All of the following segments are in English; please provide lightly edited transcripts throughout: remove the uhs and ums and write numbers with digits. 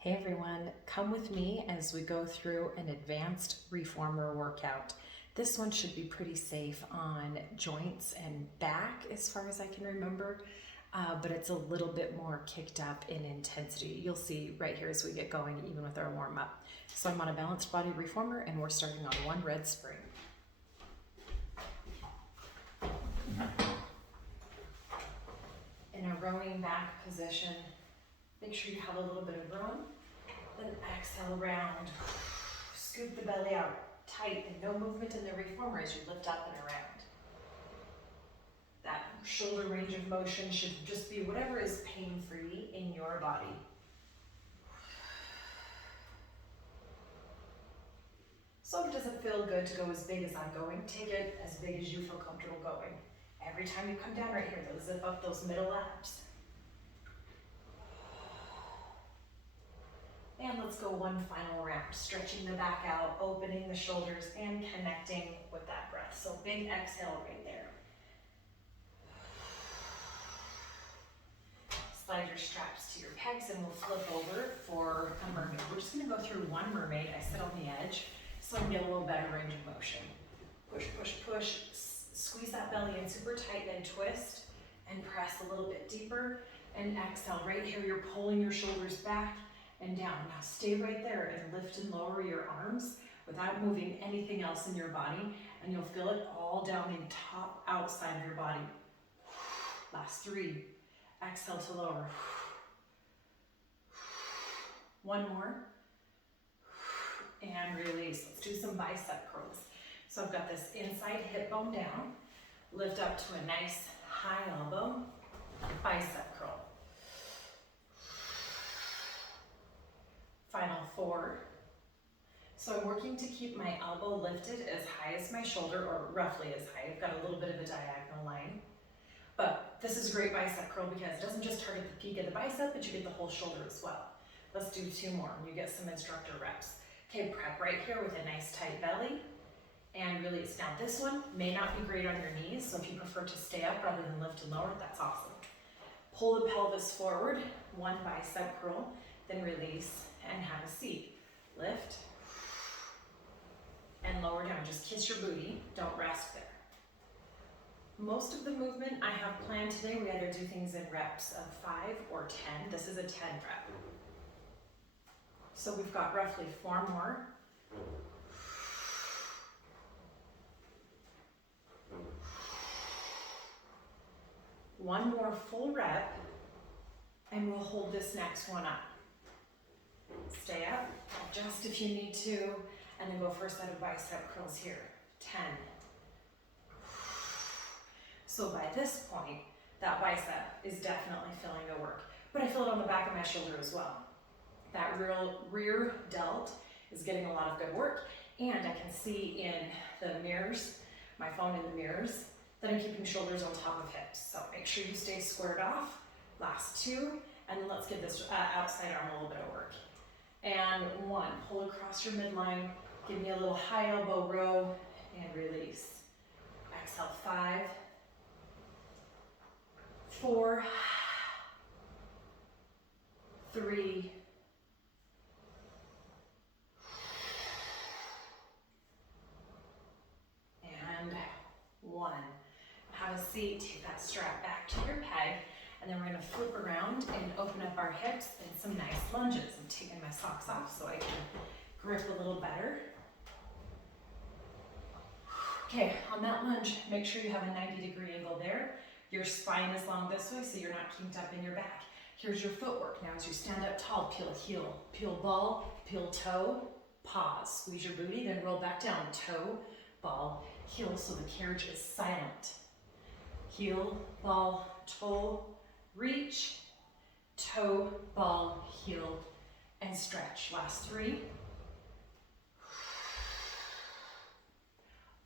Hey everyone, come with me as we go through an advanced reformer workout. This one should be pretty safe on joints and back as far as I can remember, but it's a little bit more kicked up in intensity. You'll see right here as we get going, even with our warm up. So I'm on a balanced body reformer and we're starting on one red spring. In a rowing back position, make sure you have a little bit of room. Then exhale around. Scoop the belly out tight and no movement in the reformer as you lift up and around. That shoulder range of motion should just be whatever is pain-free in your body. So if it doesn't feel good to go as big as I'm going, take it as big as you feel comfortable going. Every time you come down right here, zip up those middle abs. And let's go one final round, stretching the back out, opening the shoulders, and connecting with that breath. So big exhale right there. Slide your straps to your pegs and we'll flip over for a mermaid. We're just gonna go through one mermaid. I sit on the edge so I can get a little better range of motion. Push, push, push. Squeeze that belly in super tight, then twist and press a little bit deeper. And exhale, right here, you're pulling your shoulders back and down. Now stay right there and lift and lower your arms without moving anything else in your body, and you'll feel it all down the top outside of your body. Last 3. Exhale to lower. One more. And release. Let's do some bicep curls. So I've got this inside hip bone down. Lift up to a nice high elbow. Bicep curl. Final 4. So I'm working to keep my elbow lifted as high as my shoulder, or roughly as high. I've got a little bit of a diagonal line. But this is a great bicep curl because it doesn't just target the peak of the bicep, but you get the whole shoulder as well. Let's do 2 more and you get some instructor reps. Okay, prep right here with a nice tight belly and release. Now this one may not be great on your knees, so if you prefer to stay up rather than lift and lower, that's awesome. Pull the pelvis forward, one bicep curl, then release and have a seat. Lift and lower down. Just kiss your booty, don't rest there. Most of the movement I have planned today, we either do things in reps of 5 or 10. This is a 10 rep. So we've got roughly 4 more. One more full rep, and we'll hold this next one up. Stay up, adjust if you need to, and then go for a set of bicep curls here. 10. So by this point, that bicep is definitely feeling the work, but I feel it on the back of my shoulder as well. That rear delt is getting a lot of good work, and I can see in the mirrors, my phone in the mirrors, that I'm keeping shoulders on top of hips. So make sure you stay squared off. Last 2, and then let's give this outside arm a little bit of work. And 1, pull across your midline, give me a little high elbow row, and release. Exhale, 5, 4, 3, and 1. Have a seat, take that strap back to your peg, and then we're gonna flip around and open up our hips in some nice lunges. I'm taking my socks off so I can grip a little better. Okay, on that lunge, make sure you have a 90-degree angle there. Your spine is long this way so you're not kinked up in your back. Here's your footwork. Now as you stand up tall, peel heel, peel ball, peel toe, pause. Squeeze your booty, then roll back down. Toe, ball, heel, so the carriage is silent. Heel, ball, toe, reach, toe, ball, heel, and stretch. Last 3.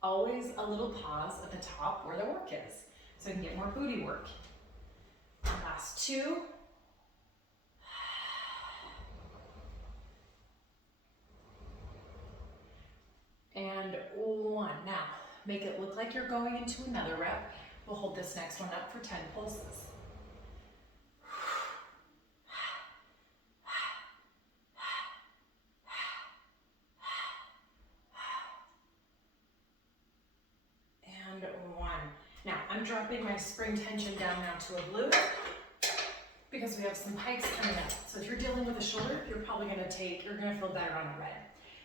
Always a little pause at the top where the work is, so you can get more booty work. Last 2. And 1. Now, make it look like you're going into another rep. We'll hold this next one up for 10 pulses. dropping my spring tension down now to a blue because we have some pikes coming up. So if you're dealing with a shoulder, you're probably gonna feel better on a red.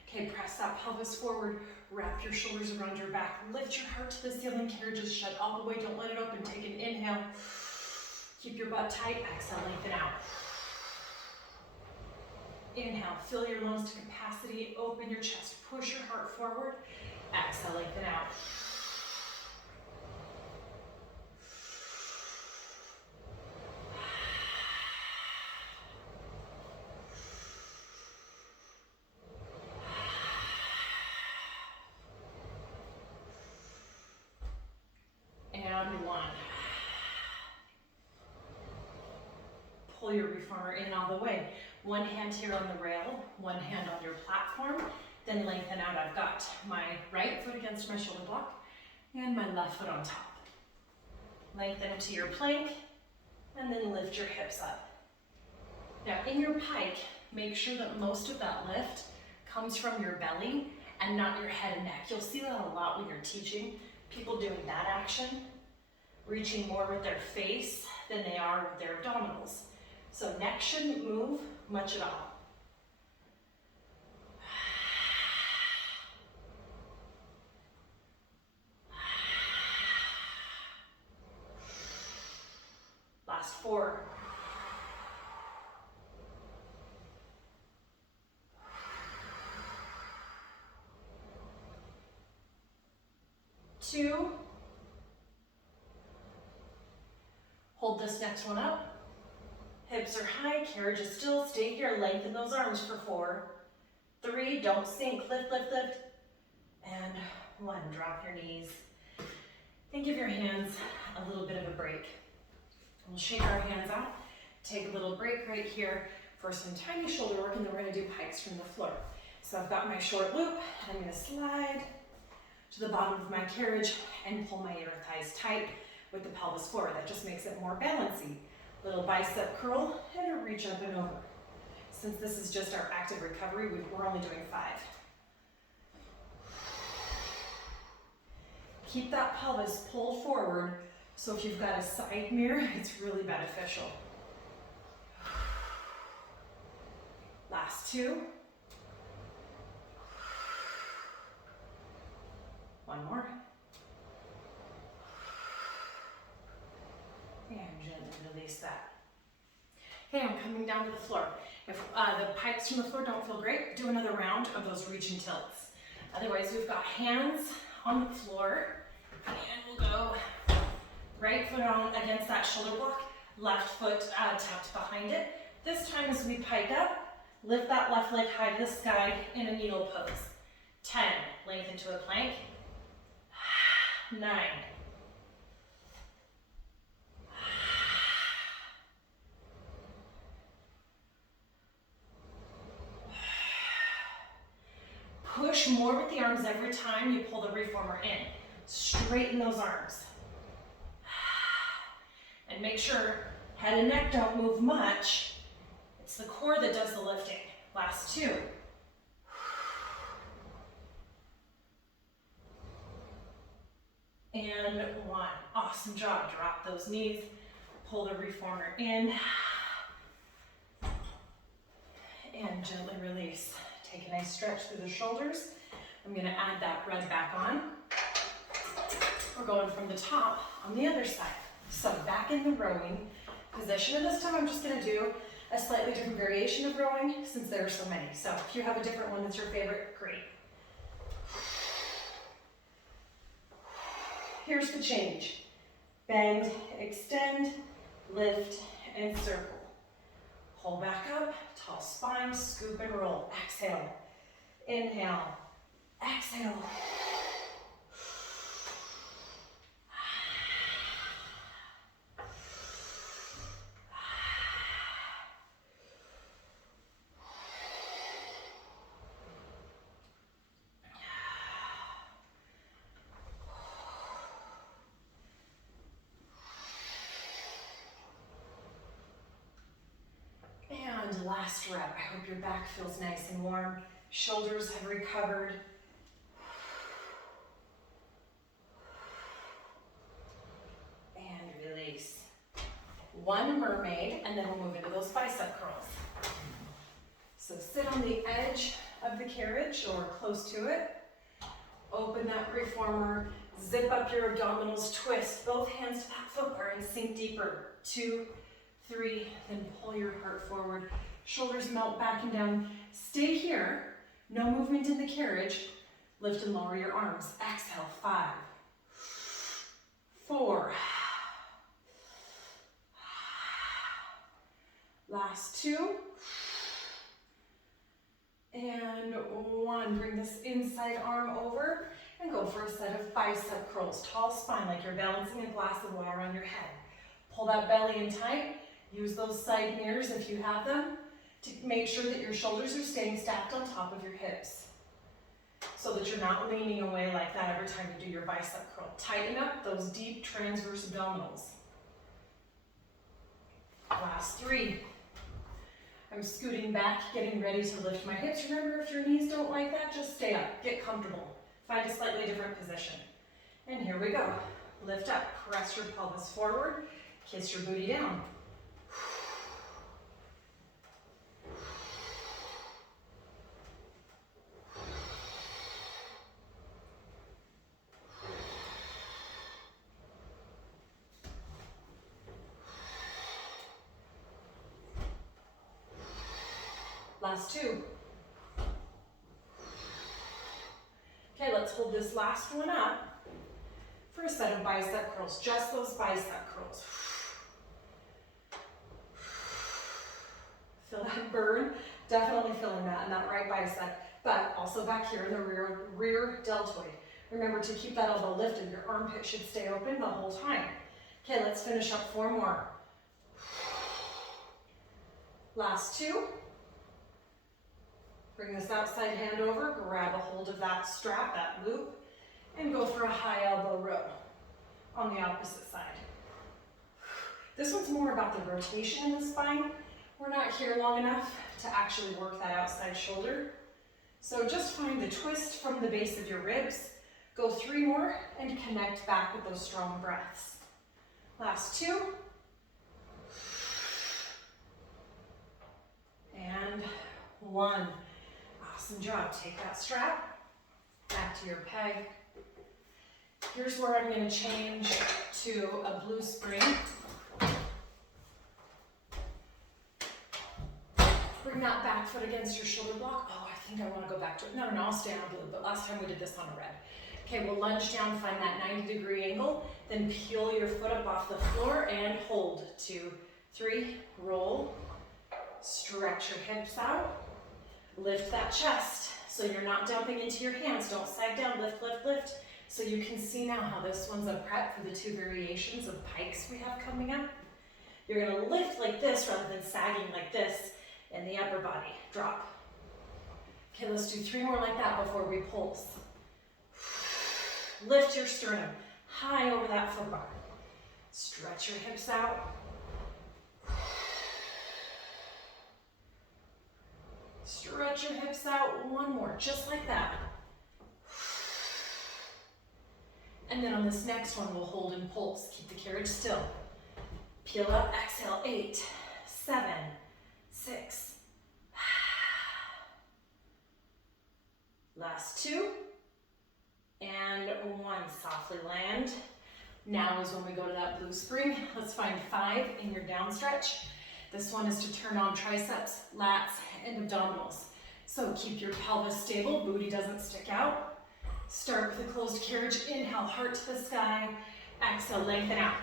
Okay, press that pelvis forward, wrap your shoulders around your back, lift your heart to the ceiling, carriages shut all the way, don't let it open. Take an inhale, keep your butt tight, exhale, lengthen out. Inhale, fill your lungs to capacity, open your chest, push your heart forward, exhale, lengthen out. And one. Pull your reformer in all the way. One hand here on the rail, one hand on your platform, then lengthen out. I've got my right foot against my shoulder block and my left foot on top. Lengthen into your plank and then lift your hips up. Now in your pike, make sure that most of that lift comes from your belly and not your head and neck. You'll see that a lot when you're teaching. People doing that action, reaching more with their face than they are with their abdominals. So neck shouldn't move much at all. Last 4. 2. Hold this next one up. Hips are high, carriage is still. Stay here, lengthen those arms for 4. 3, don't sink, lift, lift, lift. And 1, drop your knees. And give your hands a little bit of a break. We'll shake our hands out, take a little break right here for some tiny shoulder work, and then we're gonna do pikes from the floor. So I've got my short loop, and I'm gonna slide to the bottom of my carriage and pull my inner thighs tight with the pelvis forward. That just makes it more balancy. Little bicep curl and a reach up and over. Since this is just our active recovery, we're only doing 5. Keep that pelvis pulled forward, so if you've got a side mirror, it's really beneficial. Last 2. 1 more. And gently release that. Okay, I'm coming down to the floor. If the pikes from the floor don't feel great, do another round of those reach and tilts. Otherwise, we've got hands on the floor, and we'll go right foot on against that shoulder block, left foot tucked behind it. This time as we pike up, lift that left leg high to the sky in a needle pose. 10, lengthen to a plank. 9. Push more with the arms every time you pull the reformer in. Straighten those arms. And make sure head and neck don't move much. It's the core that does the lifting. Last 2. And 1. Awesome job. Drop those knees. Pull the reformer in. And gently release. Take a nice stretch through the shoulders. I'm going to add that red back on. We're going from the top on the other side. So back in the rowing position, and this time I'm just going to do a slightly different variation of rowing since there are so many. So if you have a different one that's your favorite, great. Here's the change. Bend, extend, lift, and circle. Pull back up, tall spine, scoop and roll. Exhale, inhale, exhale. And last rep. I hope your back feels nice and warm. Shoulders have recovered. one mermaid, and then we'll move into those bicep curls. So sit on the edge of the carriage or close to it. Open that reformer, zip up your abdominals, twist both hands to that foot bar and sink deeper. 2, 3, then pull your heart forward. Shoulders melt back and down. Stay here, no movement in the carriage. Lift and lower your arms. Exhale, 5, 4. Last 2. And 1. Bring this inside arm over and go for a set of bicep curls. Tall spine, like you're balancing a glass of water on your head. Pull that belly in tight. Use those side mirrors if you have them to make sure that your shoulders are staying stacked on top of your hips so that you're not leaning away like that every time you do your bicep curl. Tighten up those deep transverse abdominals. Last 3. I'm scooting back, getting ready to lift my hips. Remember, if your knees don't like that, just stay up, get comfortable. Find a slightly different position. And here we go. Lift up, press your pelvis forward, kiss your booty down. Last 2. Okay, let's hold this last one up for a set of bicep curls, just those bicep curls. Feel that burn? Definitely feeling that in that right bicep, but also back here in the rear deltoid. Remember to keep that elbow lifted. Your armpit should stay open the whole time. Okay, let's finish up 4 more. Last 2. Bring this outside hand over, grab a hold of that strap, that loop, and go for a high elbow row on the opposite side. This one's more about the rotation in the spine. We're not here long enough to actually work that outside shoulder. So just find the twist from the base of your ribs. Go 3 more and connect back with those strong breaths. Last 2. And 1. Awesome job. Take that strap back to your peg. Here's where I'm going to change to a blue spring. Bring that back foot against your shoulder block. Oh, I think I want to go back to it. No, I'll stay on blue, but last time we did this on a red. Okay, we'll lunge down, find that 90-degree angle, then peel your foot up off the floor and hold. 2, 3, roll, stretch your hips out. Lift that chest so you're not dumping into your hands. Don't sag down, lift, lift, lift. So you can see now how this one's a prep for the 2 variations of pikes we have coming up. You're gonna lift like this rather than sagging like this in the upper body. Drop. Okay, let's do 3 more like that before we pulse. Lift your sternum high over that foot bar. Stretch your hips out. Stretch your hips out. 1 more, just like that. And then on this next one, we'll hold and pulse. Keep the carriage still. Peel up, exhale. 8, 7, 6. Last 2. And 1. Softly land. Now is when we go to that blue spring. Let's find 5 in your down stretch. This one is to turn on triceps, lats, and abdominals. So keep your pelvis stable, booty doesn't stick out. Start with a closed carriage. Inhale, heart to the sky. Exhale, lengthen out.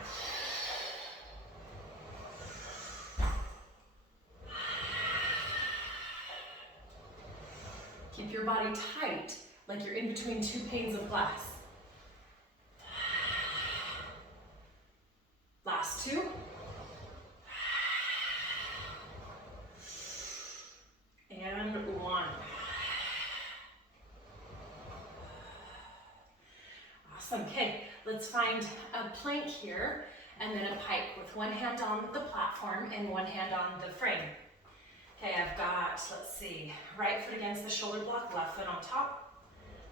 Keep your body tight, like you're in between 2 panes of glass. Last 2. And 1. Awesome. Okay, let's find a plank here and then a pike with 1 hand on the platform and 1 hand on the frame. Okay, I've got, let's see, right foot against the shoulder block, left foot on top.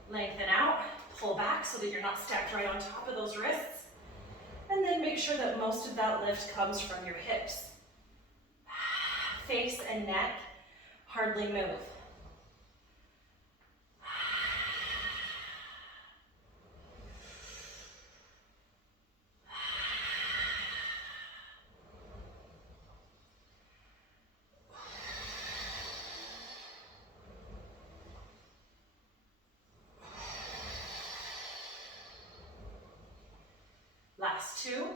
Lengthen out, pull back so that you're not stacked right on top of those wrists. And then make sure that most of that lift comes from your hips. Face and neck hardly move. Last two.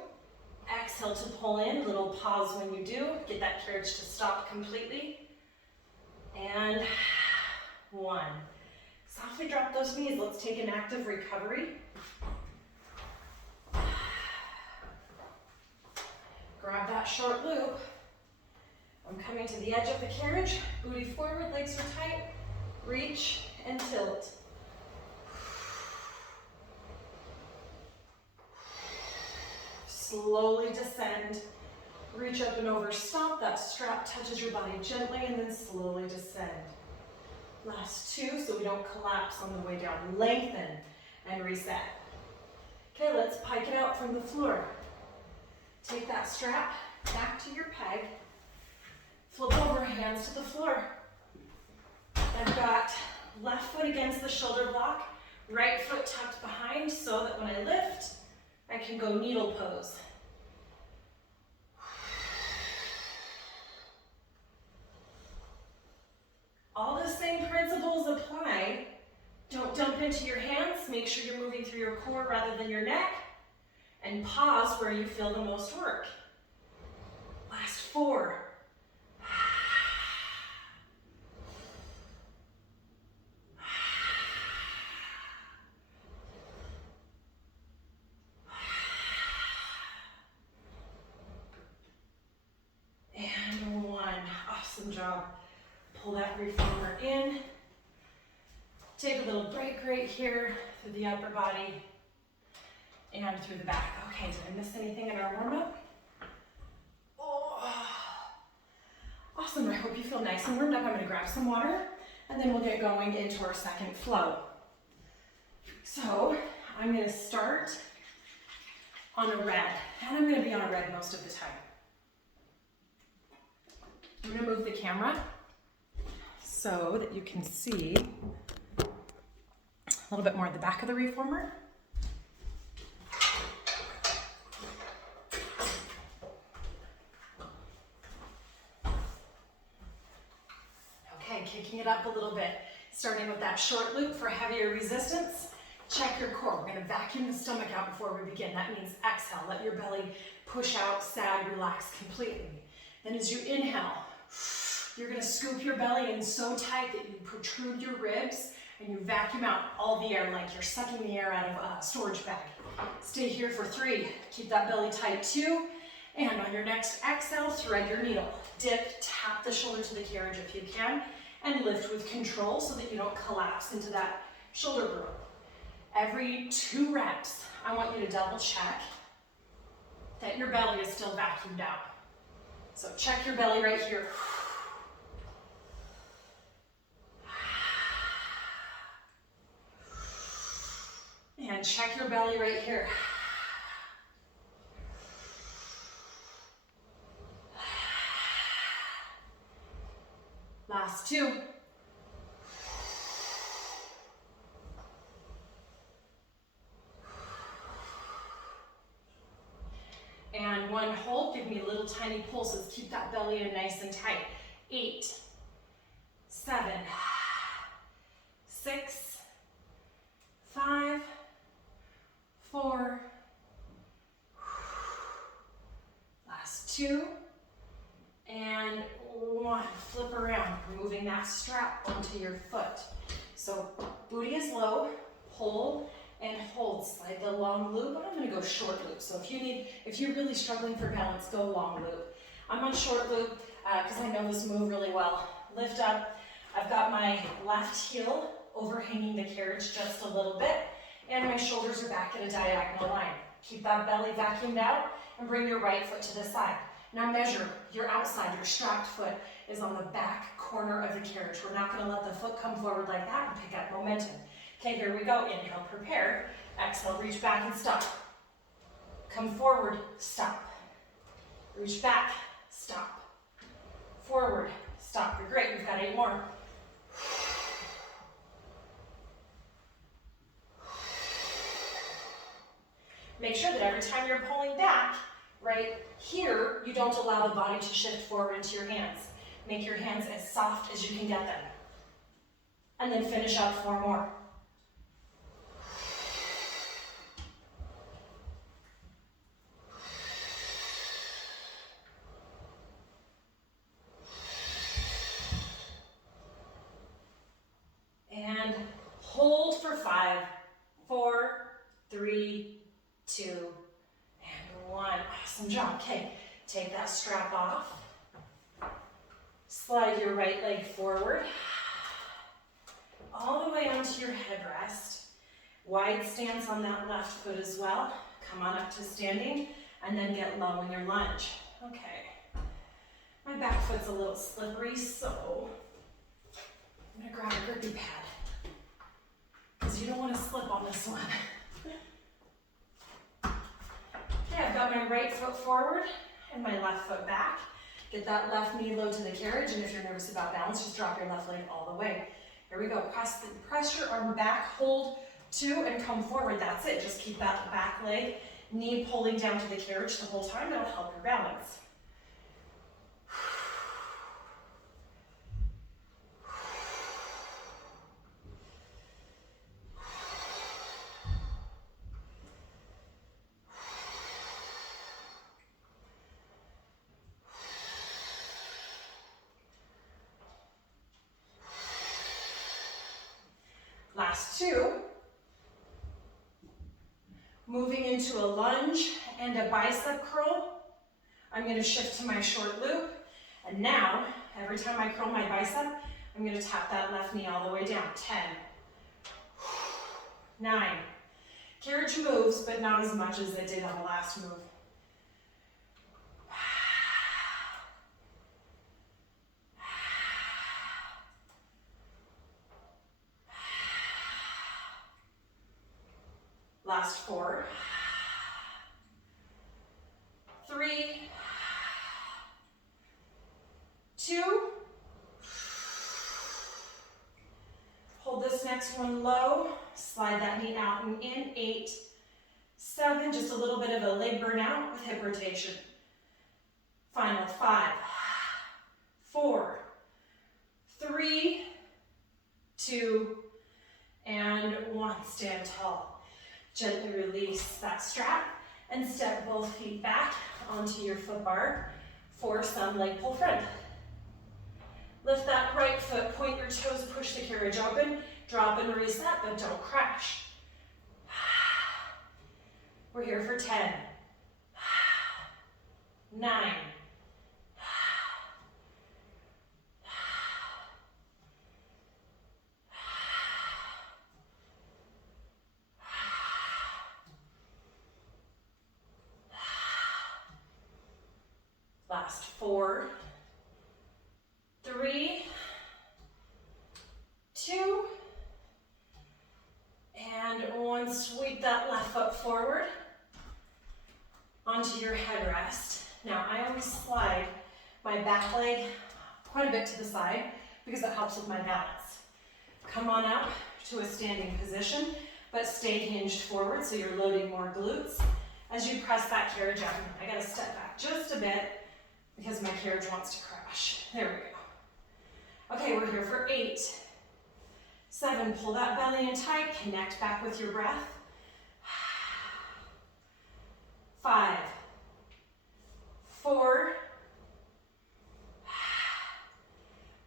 Exhale to pull in, little pause when you do. Get that carriage to stop completely. And one. Softly drop those knees. Let's take an active recovery. Grab that short loop. I'm coming to the edge of the carriage. Booty forward, legs are tight. Reach and tilt. Slowly descend. Reach up and over. Stop. That strap touches your body gently and then slowly descend. Last two so we don't collapse on the way down. Lengthen and reset. Okay, let's pike it out from the floor. Take that strap back to your peg. Flip over, hands to the floor. I've got left foot against the shoulder block, right foot tucked behind so that when I lift, I can go needle pose. All the same principles apply. Don't dump into your hands. Make sure you're moving through your core rather than your neck. And pause where you feel the most work. Last four. And one. Awesome job. Pull that reformer in. Take a little break right here through the upper body and through the back. Okay, did I miss anything in our warm-up? Oh, awesome. I hope you feel nice and warmed up. I'm going to grab some water and then we'll get going into our second flow. So I'm going to start on a red, and I'm going to be on a red most of the time. I'm going to move the camera so that you can see a little bit more at the back of the reformer. Okay, kicking it up a little bit, starting with that short loop for heavier resistance. Check your core. We're going to vacuum the stomach out before we begin. That means exhale. Let your belly push out, sag, relax completely. Then as you inhale, you're going to scoop your belly in so tight that you protrude your ribs and you vacuum out all the air like you're sucking the air out of a storage bag. Stay here for 3. Keep that belly tight. 2. And on your next exhale, thread your needle. Dip, tap the shoulder to the carriage if you can, and lift with control so that you don't collapse into that shoulder growth. Every 2 reps, I want you to double check that your belly is still vacuumed out. So check your belly right here. And check your belly right here. Last 2. And 1 hold, give me little tiny pulses. Keep that belly in nice and tight. 8, 7, 6, 5, 4, last 2, and 1. Flip around, moving that strap onto your foot. So booty is low, pull and hold. Slide the long loop. I'm going to go short loop. So if you're really struggling for balance, go long loop. I'm on short loop because I know this move really well. Lift up. I've got my left heel overhanging the carriage just a little bit, and my shoulders are back at a diagonal line. Keep that belly vacuumed out and bring your right foot to the side. Now measure your outside, your strapped foot is on the back corner of the carriage. We're not going to let the foot come forward like that and pick up momentum. Okay, here we go. Inhale, prepare. Exhale, reach back and stop. Come forward, stop. Reach back, stop. Forward, stop. You're great, we've got 8 more. Make sure that every time you're pulling back, right here, you don't allow the body to shift forward into your hands. Make your hands as soft as you can get them. And then finish up 4 more. And hold for 5, 4, 3, 2, and 1. Awesome job. Okay, take that strap off. Slide your right leg forward, all the way onto your headrest. Wide stance on that left foot as well. Come on up to standing, and then get low in your lunge. Okay. My back foot's a little slippery, so I'm gonna grab a grippy pad, because you don't want to slip on this one. Okay, I've got my right foot forward and my left foot back. Get that left knee low to the carriage, and if you're nervous about balance, just drop your left leg all the way. Here we go. Press your arm back, hold 2, and come forward. That's it. Just keep that back leg, knee pulling down to the carriage the whole time. That'll help your balance. Last 2. Moving into a lunge and a bicep curl. I'm going to shift to my short loop. And now, every time I curl my bicep, I'm going to tap that left knee all the way down. 10, 9. Carriage moves, but not as much as it did on the last move. Last 4, 3, 2. Hold this next one low. Slide that knee out and in. 8, 7. Just a little bit of a leg burnout with hip rotation. Final 5, 4, 3, 2, and 1. Stand tall. Gently release that strap and step both feet back onto your foot bar for some leg pull front. Lift that right foot, point your toes, push the carriage open, drop and reset, but don't crash. We're here for 10, 9, 4, 3, 2, and 1. Sweep that left foot forward onto your headrest. Now, I always slide my back leg quite a bit to the side because it helps with my balance. Come on up to a standing position, but stay hinged forward so you're loading more glutes as you press that carriage out. I gotta step back just a bit because my carriage wants to crash. There we go. Okay, we're here for 8, 7, pull that belly in tight, connect back with your breath. 5, 4,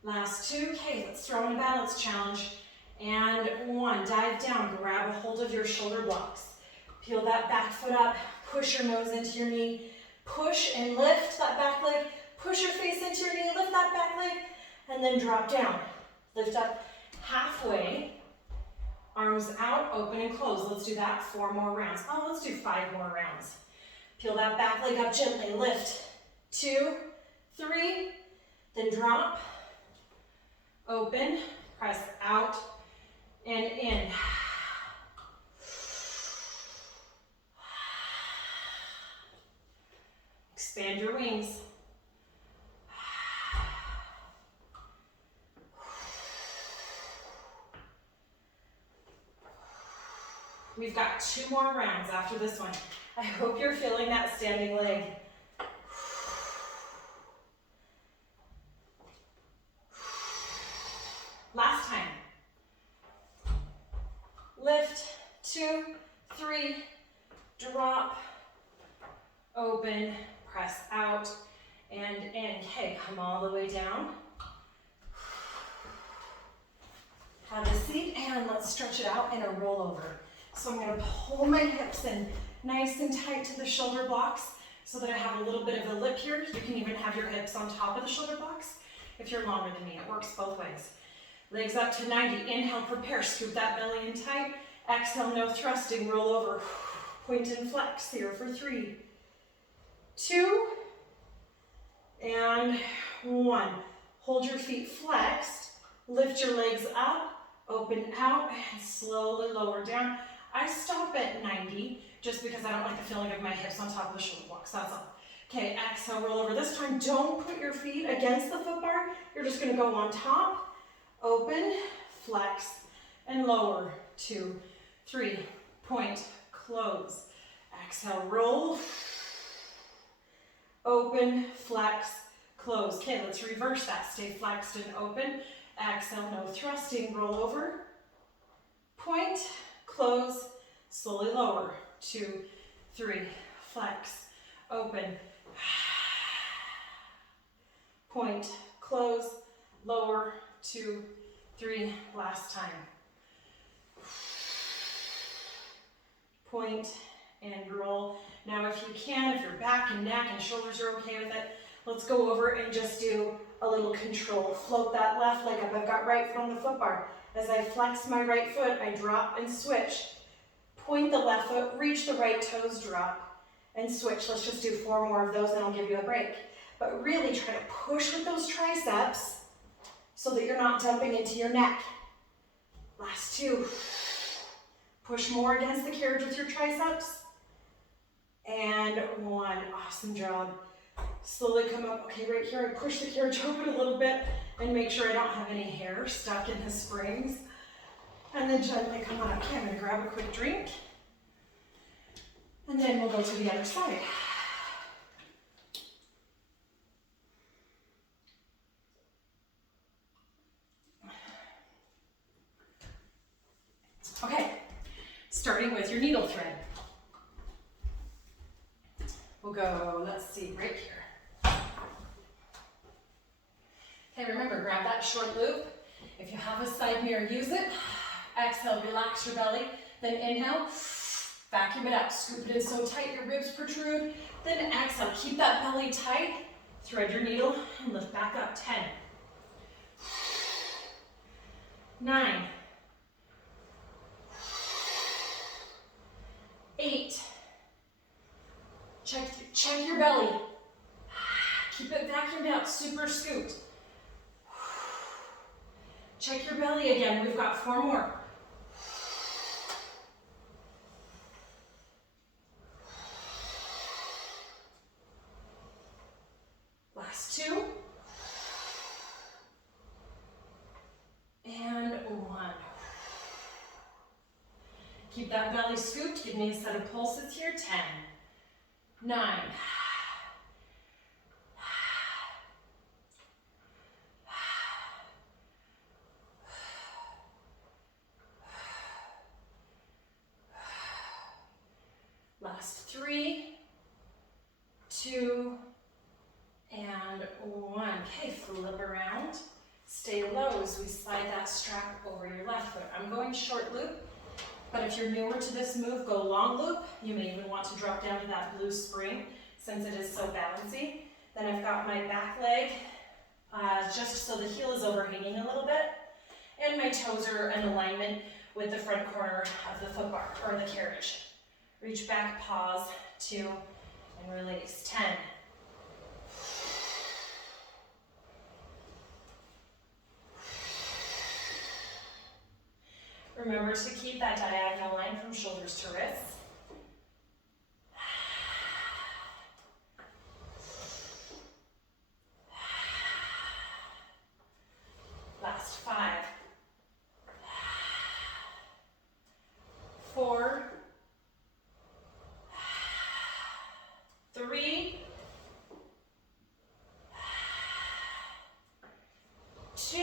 last 2. Okay, let's throw in a balance challenge. And 1, dive down, grab a hold of your shoulder blocks. Peel that back foot up, push your nose into your knee, push and lift that back leg, push your face into your knee, lift that back leg, and then drop down. Lift up halfway, arms out, open and close. Let's do that 4 more rounds. Oh, let's do 5 more rounds. Peel that back leg up gently, lift, 2, 3, then drop, open, press out and in. Expand your wings. We've got 2 more rounds after this one. I hope you're feeling that standing leg. Last time. Lift, 2, 3, drop, open, press out, and in. Okay, come all the way down. Have a seat, and let's stretch it out in a rollover. So I'm gonna pull my hips in nice and tight to the shoulder blocks so that I have a little bit of a lip here. You can even have your hips on top of the shoulder blocks if you're longer than me. It works both ways. Legs up to 90. Inhale, prepare. Scoop that belly in tight. Exhale, no thrusting. Roll over. Point and flex here for 3, 2, and 1. Hold your feet flexed. Lift your legs up. Open out and slowly lower down. I stop at 90 just because I don't like the feeling of my hips on top of the shoulder blocks. That's all. Okay, exhale, roll over. This time, don't put your feet against the foot bar. You're just going to go on top. Open, flex, and lower. 2, 3, point, close. Exhale, roll. Open, flex, close. Okay, let's reverse that. Stay flexed and open. Exhale, no thrusting, roll over. Point, close, slowly lower. 2, 3, flex, open. Point, close, lower. 2, 3, last time. Point and roll. Now if you can, if your back and neck and shoulders are okay with it, let's go over and just do a little control. Float that left leg up. I've got right foot on the foot bar. As I flex my right foot, I drop and switch. Point the left foot, reach the right toes, drop and switch. Let's just do 4 more of those and I'll give you a break. But really try to push with those triceps so that you're not dumping into your neck. Last 2. Push more against the carriage with your triceps. And 1. Awesome job. Slowly come up. Okay, right here, I push the carriage open a little bit and make sure I don't have any hair stuck in the springs. And then gently come on up. Okay, I'm going to grab a quick drink. And then we'll go to the other side. Okay, starting with your needle thread. We'll go, let's see, right here. Okay, remember, grab that short loop. If you have a side mirror, use it. Exhale, relax your belly. Then inhale, vacuum it out. Scoop it in so tight your ribs protrude. Then exhale, keep that belly tight. Thread your needle and lift back up. 10, 9, 8. Check your belly. Keep it vacuumed out, super scooped. Check your belly again. We've got 4 more. Last 2. And 1. Keep that belly scooped. Give me a set of pulses here. 10, 9, 3, 2, and 1. Okay, flip around. Stay low as we slide that strap over your left foot. I'm going short loop, but if you're newer to this move, go long loop. You may even want to drop down to that blue spring since it is so bouncy. Then I've got my back leg just so the heel is overhanging a little bit, and my toes are in alignment with the front corner of the foot bar or the carriage. Reach back, pause, 2, and release. 10. Remember to keep that diagonal line from shoulders to wrists. 2.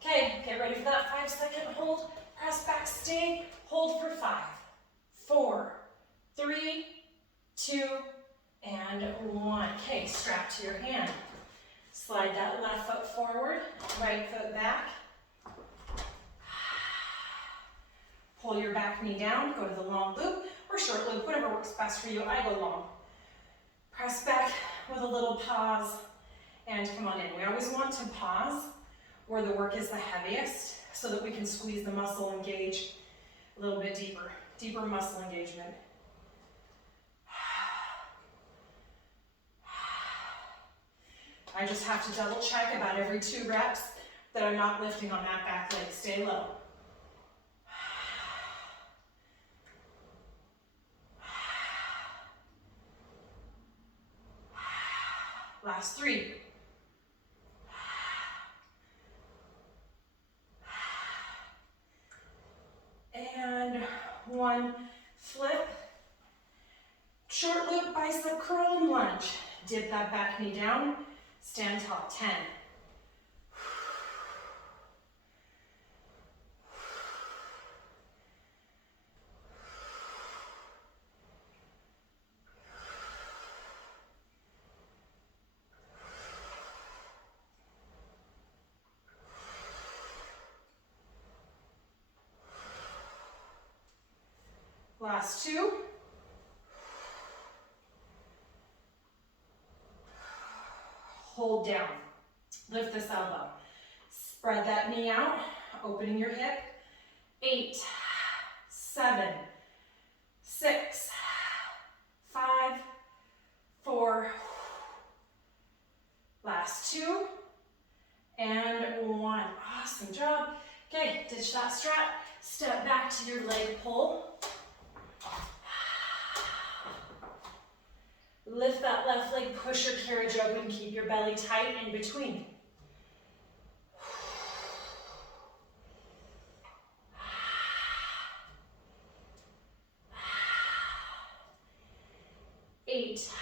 Okay, get ready for that 5-second hold. Press back, stay, hold for 5, 4, 3, 2, and 1. Okay, strap to your hand. Slide that left foot forward, right foot back. Pull your back knee down, go to the long loop or short loop, whatever works best for you. I go long. Press back with a little pause and come on in. We always want to pause where the work is the heaviest so that we can squeeze the muscle engage a little bit deeper muscle engagement. I just have to double check about every 2 reps that I'm not lifting on that back leg. Stay low. Last 3. And 1. Flip. Short loop, bicep curl and lunge. Dip that back knee down. Stand tall. 10. 2. Hold down. Lift this elbow. Spread that knee out, opening your hip. 8, 7, 6, 5, 4. Last 2. And 1. Awesome job. Okay, ditch that strap. Step back to your leg pull. Lift that left leg, push your carriage open, keep your belly tight in between. 8.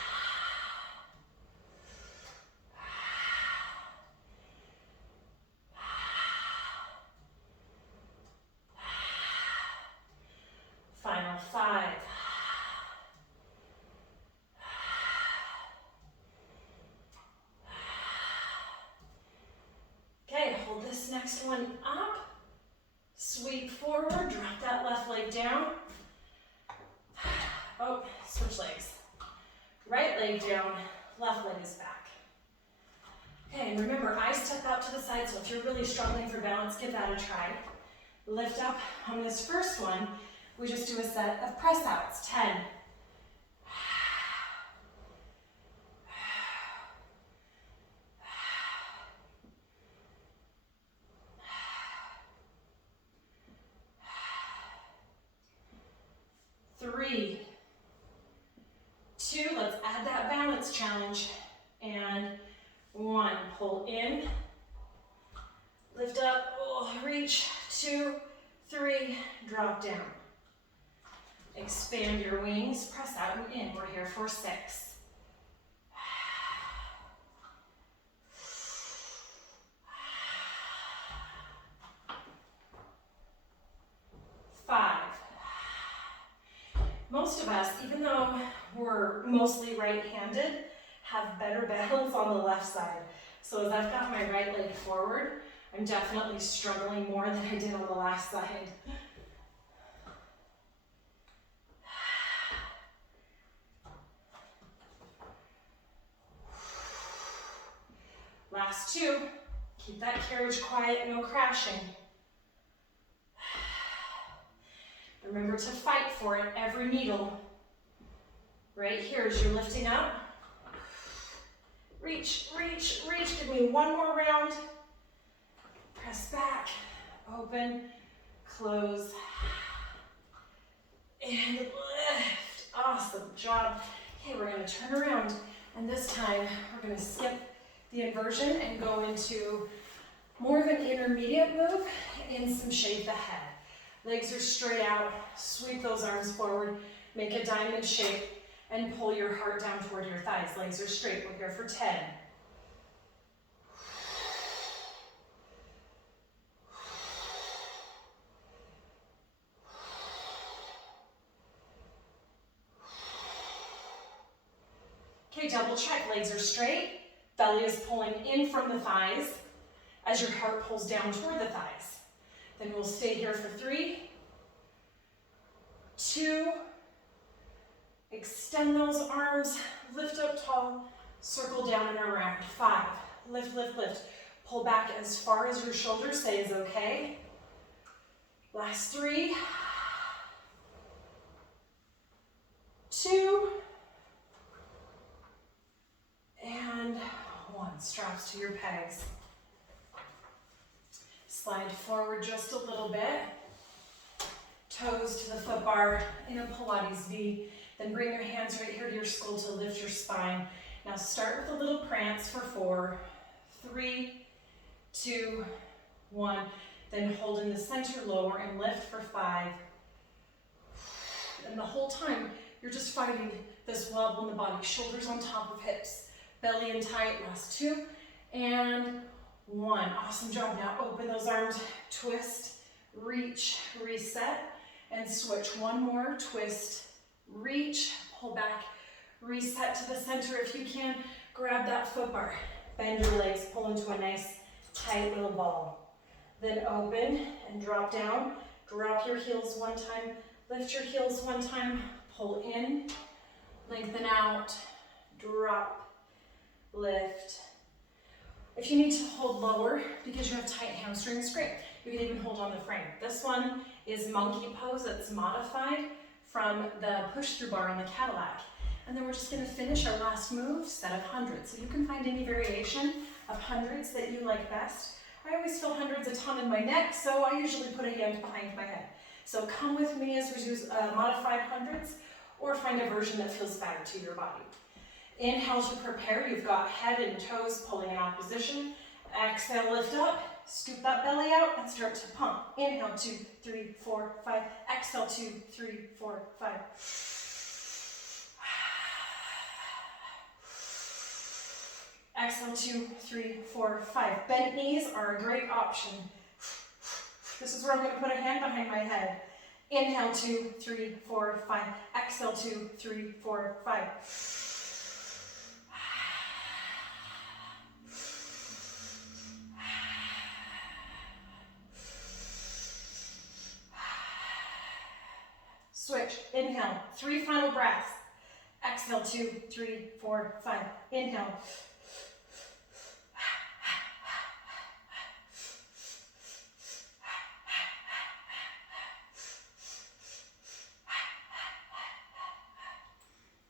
5. Okay, hold this next one up. Sweep forward, drop that left leg down. Oh, switch legs. Right leg down, left leg is back. Okay, and remember, I step out to the side, so if you're really struggling for balance, give that a try. Lift up. On this first one, we just do a set of press outs. 10. 3, 2, let's add that balance challenge. And 1, pull in, lift up, oh, reach, 2, 3, drop down. Expand your wings, press out and in. We're here for 6. 5. Most of us, even though we're mostly right-handed, have better balance on the left side. So as I've got my right leg forward, I'm definitely struggling more than I did on the last side. Last 2. Keep that carriage quiet, no crashing. Remember to fight for it, every needle. Right here as you're lifting up. Reach, reach, reach. Give me one more round. Press back, open, close, and lift. Awesome job. Okay, we're going to turn around, and this time we're going to skip the inversion and go into more of an intermediate move in some shave the head. Legs are straight out, sweep those arms forward, make a diamond shape, and pull your heart down toward your thighs. Legs are straight. We're here for 10. double check. Legs are straight, belly is pulling in from the thighs as your heart pulls down toward the thighs. Then we'll stay here for 3, 2, extend those arms, lift up tall, circle down and around. 5, lift, lift, lift. Pull back as far as your shoulders say is okay. Last 3, 2, and 1. Straps to your pegs. Slide forward just a little bit. Toes to the foot bar in a Pilates V. Then bring your hands right here to your skull to lift your spine. Now start with a little prance for 4, 3, 2, 1. Then hold in the center, lower, and lift for 5. And the whole time, you're just fighting this wobble in the body. Shoulders on top of hips, belly in tight. Last 2, and 1. Awesome job. Now open those arms, twist, reach, reset, and switch. 1 more, twist, reach, pull back, reset to the center. If you can, grab that foot bar, bend your legs, pull into a nice tight little ball. Then open and drop down, drop your heels 1 time, lift your heels 1 time, pull in, lengthen out, drop, lift. If you need to hold lower because you have tight hamstrings, great. You can even hold on the frame. This one is monkey pose. It's modified from the push-through bar on the Cadillac. And then we're just going to finish our last move, set of hundreds. So you can find any variation of hundreds that you like best. I always feel hundreds a ton in my neck, so I usually put a hand behind my head. So come with me as we use modified hundreds, or find a version that feels better to your body. Inhale to prepare. You've got head and toes pulling in opposition. Exhale, lift up. Scoop that belly out and start to pump. Inhale, 2, 3, 4, 5. Exhale, 2, 3, 4, 5. Exhale, 2, 3, 4, 5. Bent knees are a great option. This is where I'm going to put a hand behind my head. Inhale, 2, 3, 4, 5. Exhale, 2, 3, 4, 5. Switch. Inhale. 3 final breaths. Exhale. 2, 3, 4, 5. Inhale.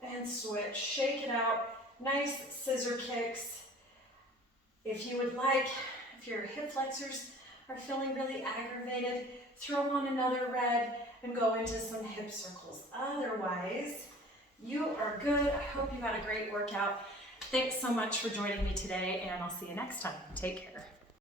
And switch. Shake it out. Nice scissor kicks. If you would like, if your hip flexors are feeling really aggravated, throw on another red and go into some hip circles. Otherwise, you are good. I hope you had a great workout. Thanks so much for joining me today, and I'll see you next time. Take care.